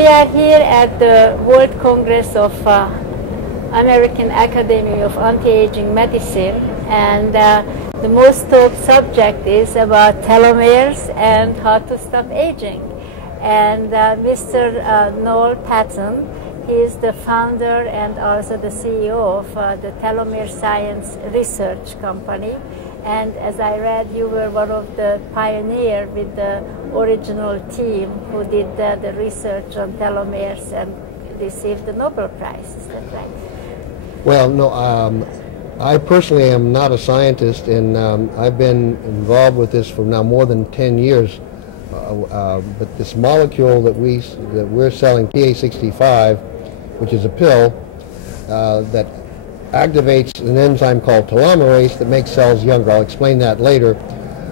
We are here at the World Congress of American Academy of Anti-Aging Medicine, and the most taught subject is about telomeres and how to stop aging. And Mr. Noel Patton, he is the founder and also the CEO of the Telomere Science Research Company. And as I read, you were one of the pioneers with the original team who did the research on telomeres and received the Nobel Prize. Is that right? Well, no, I personally am not a scientist, and I've been involved with this for now more than 10 years. But this molecule that we're selling, TA65, which is a pill that activates an enzyme called telomerase that makes cells younger. I'll explain that later.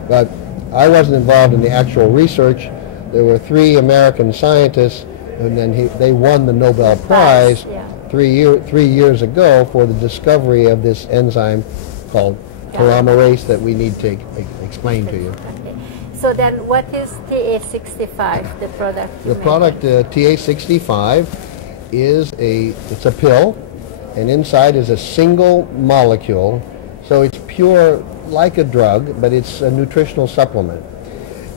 But I wasn't involved in the actual research. There were 3 American scientists, and then they won the Nobel Prize 3 years ago for the discovery of this enzyme called telomerase that we need to explain to you. Okay. So then what is TA65, the product? The product TA65 is it's a pill, and inside is a single molecule, so it's pure like a drug, but it's a nutritional supplement.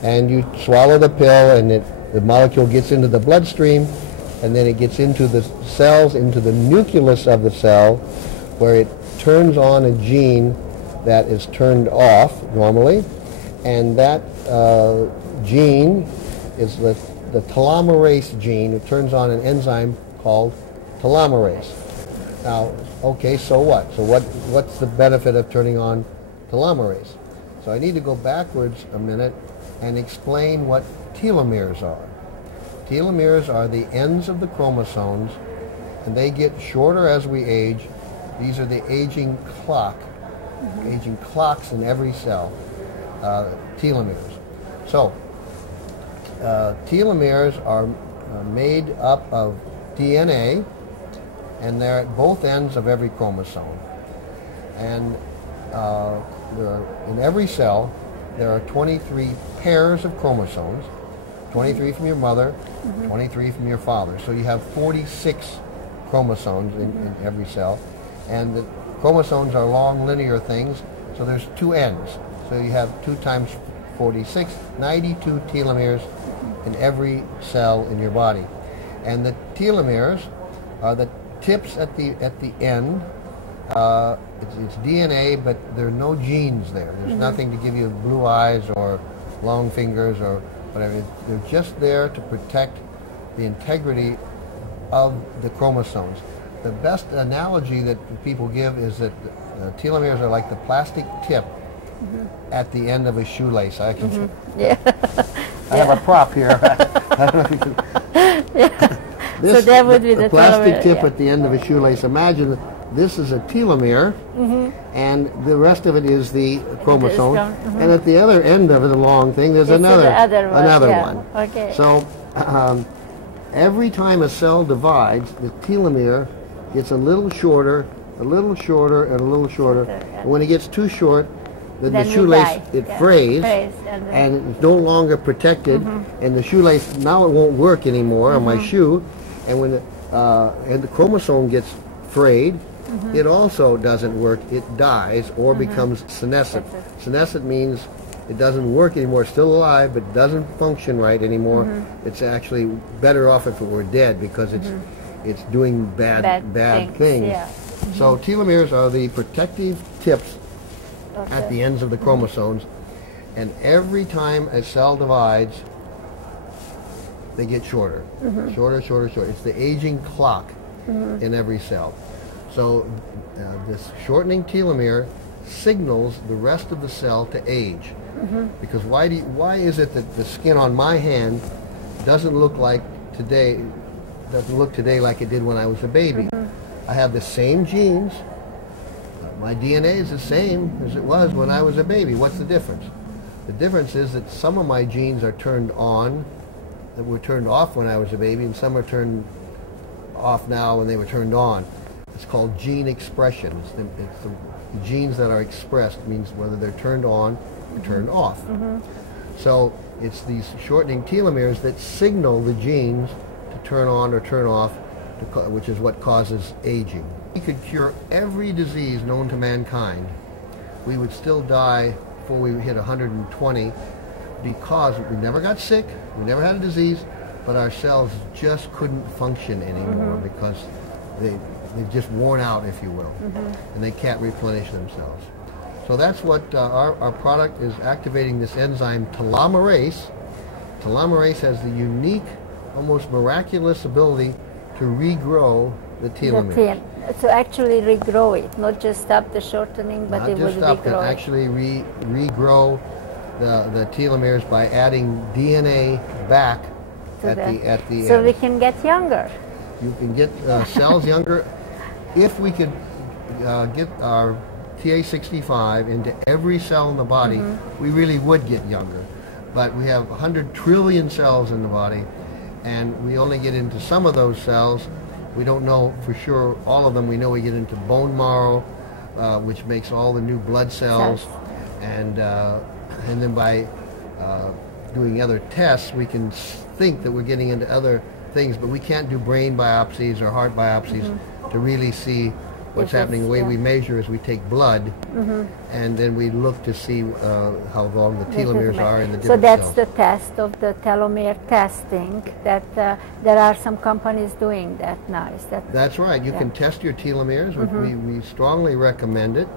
And you swallow the pill, and the molecule gets into the bloodstream, and then it gets into the cells, into the nucleus of the cell, where it turns on a gene that is turned off normally, and that gene is the telomerase gene. It turns on an enzyme called telomerase. Now, okay, so what? So what's the benefit of turning on telomerase? So I need to go backwards a minute and explain what telomeres are. Telomeres are the ends of the chromosomes, and they get shorter as we age. These are the aging clock, aging clocks in every cell, telomeres. So, telomeres are made up of DNA, and they're at both ends of every chromosome. And in every cell, there are 23 pairs of chromosomes, 23 from your mother, 23 from your father. So you have 46 chromosomes in every cell. And the chromosomes are long linear things, so there's 2 ends. So you have 2 times 46, 92 telomeres in every cell in your body. And the telomeres are the tips at the end. It's DNA, but there are no genes there. There's nothing to give you blue eyes or long fingers or whatever. They're just there to protect the integrity of the chromosomes. The best analogy that people give is that telomeres are like the plastic tip at the end of a shoelace. I can I have a prop here. I don't know if you can. This, so that would be the plastic telomere, tip at the end of a shoelace. Imagine this is a telomere, and the rest of it is the chromosome. And at the other end of it, the long thing, there's another one. Okay. So every time a cell divides, the telomere gets a little shorter, a little shorter, and a little shorter. And when it gets too short, then the shoelace frays, and it's no longer protected, and the shoelace, now it won't work anymore on my shoe. And when the chromosome gets frayed, it also doesn't work. It dies or becomes senescent. Senescent means it doesn't work anymore. It's still alive, but doesn't function right anymore. It's actually better off if it were dead, because it's doing bad things. So telomeres are the protective tips at the ends of the chromosomes, and every time a cell divides, they get shorter, shorter, shorter, shorter. It's the aging clock in every cell. So this shortening telomere signals the rest of the cell to age. Because why is it that the skin on my hand doesn't look today like it did when I was a baby? I have the same genes. My DNA is the same as it was when I was a baby. What's the difference? The difference is that some of my genes are turned on, that were turned off when I was a baby, and some are turned off now when they were turned on. It's called gene expression. It's the genes that are expressed, means whether they're turned on or turned off. So it's these shortening telomeres that signal the genes to turn on or turn off, which is what causes aging. We could cure every disease known to mankind. We would still die before we hit 120 because we never got sick, we never had a disease, but our cells just couldn't function anymore because they've just worn out, if you will, and they can't replenish themselves. So that's what our product is, activating this enzyme telomerase. Telomerase has the unique, almost miraculous ability to regrow the telomeres. To actually regrow it, not just stop the shortening, but it will regrow it. Actually regrow the telomeres by adding DNA back at the end. So we can get younger. You can get cells younger. If we could get our TA65 into every cell in the body, we really would get younger. But we have 100 trillion cells in the body, and we only get into some of those cells. We don't know for sure all of them. We know we get into bone marrow, which makes all the new blood cells, and then by doing other tests, we can think that we're getting into other things, but we can't do brain biopsies or heart biopsies to really see what's happening. The way we measure is we take blood, and then we look to see how long the telomeres are in the different cells. So that's the test of the telomere testing that there are some companies doing that now. Is that? That's right. You can test your telomeres. We strongly recommend it.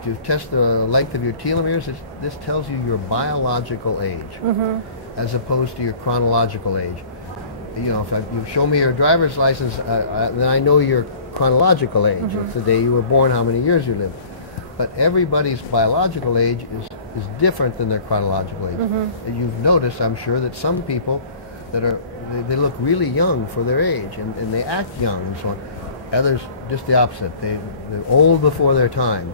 If you test the length of your telomeres, this tells you your biological age, as opposed to your chronological age. You know, if you show me your driver's license, then I know your chronological age. It's the day you were born, how many years you lived. But everybody's biological age is different than their chronological age. And you've noticed, I'm sure, that some people they look really young for their age, and they act young and so on. Others just the opposite. They're old before their time,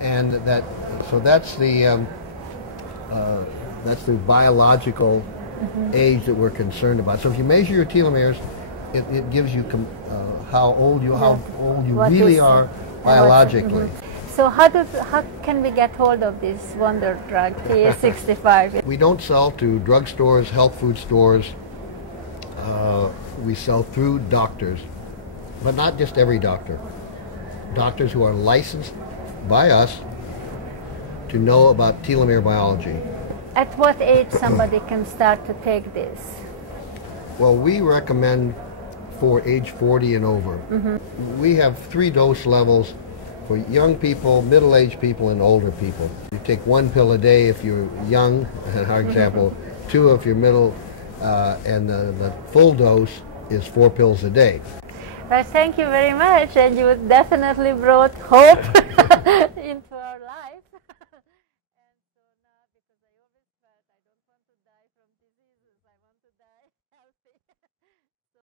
and that's the biological age that we're concerned about. So if you measure your telomeres, it gives you how old you really are biologically. So how can we get hold of this wonder drug, TA65? We don't sell to drugstores, health food stores. We sell through doctors, but not just every doctor. Doctors who are licensed by us to know about telomere biology. At what age somebody can start to take this? Well, we recommend for age 40 and over. We have 3 dose levels for young people, middle-aged people, and older people. You take 1 pill a day if you're young, in our example, 2 if you're middle, and the full dose is 4 pills a day. Well, thank you very much, and you definitely brought hope into